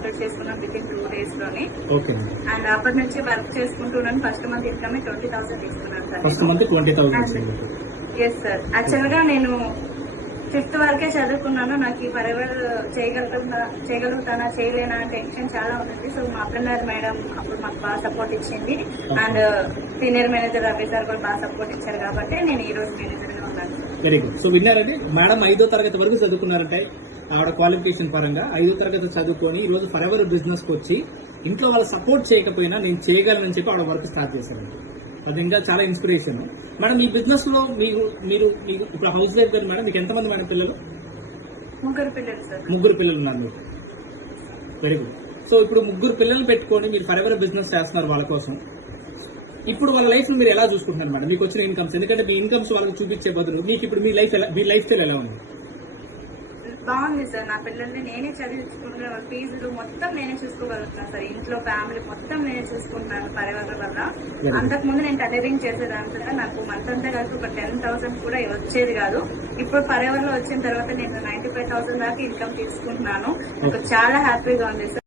Complete చేసుకున్నాను within 2 days లోనే. Okay. And అప్పటి నుంచి వర్క్ చేసుకుంటున్నాను. ఫస్ట్ మంత్ ఇన్కమ్ 20,000 తీసుకున్నాను sir. First month 20,000. Yes sir. Actual గా నేను 5th వరకే చదువుకున్నాను. నాకు ఈ ఫరెవర్ చేయగలుగుతానా చేయలేనా టెన్షన్ చాలా ఉంటుంది. సో మా అప్రెండర్ మేడం అప్పుడు మాకు బాగా సపోర్ట్ ఇచ్చింది. And senior manager Ravi sir కూడా బాగా సపోర్ట్ ఇచ్చారు కాబట్టి నేను ఈ రోజు మేనేజర్ గా ఉన్నాను. Very good. సో విన్నారండి, మేడం 5వ తరగతి వరకు చదువుకున్నారంటే ఆవిడ క్వాలిఫికేషన్ పరంగా 5వ తరగతి చదువుకొని ఈ రోజు ఫరెవర్ బిజినెస్ కి వచ్చి ఇంట్లో వాళ్ళు సపోర్ట్ చేయకపోయినా నేను చేయగలనని చెప్పి ఆవిడ వర్క్ స్టార్ట్ చేశారండి. అది ఇంకా చాలా ఇన్స్పిరేషన్. మేడం ఈ బిజినెస్ లో మీరు ఇప్పుడు హౌస్ వైఫ్ గారు మేడం, మీకు ఎంతమంది మేడం పిల్లలు? 3 పిల్లలు సార్. 3 పిల్లలు ఉన్నారు మీకు. Very good. సో ఇప్పుడు 3 పిల్లలు పెట్టుకొని మీరు ఫరెవర్ బిజినెస్ చేస్తున్నారు వాళ్ళ కోసం. ఇప్పుడు వాళ్ళ లైఫ్ మీరు ఎలా చూసుకుంటున్నారు మేడం, మీకు వచ్చిన ఇన్కమ్స్? ఎందుకంటే మీ ఇన్కమ్స్ వాళ్ళకి చూపించే బదులు మీకు ఇప్పుడు మీ లైఫ్ స్టైల్ ఎలా ఉంది? బాగుంది సార్. నా పిల్లల్ని నేనే చదివించుకుంటున్నా. ఫీజులు మొత్తం నేనే చూసుకోగలుగుతున్నాను సార్. ఇంట్లో ఫ్యామిలీ మొత్తం నేనే చూసుకుంటున్నాను ఫరెవర్ వల్ల. అంతకు ముందు నేను టైలరింగ్ చేసేదాంట్లో నాకు మంత్ అంతా కలిసి ఒక 10,000 కూడా వచ్చేది కాదు. ఇప్పుడు ఫరెవర్ లో వచ్చిన తర్వాత నేను 95,000 దాకా ఇన్కమ్ తీసుకుంటున్నాను. నాకు చాలా హ్యాపీగా ఉంది సార్.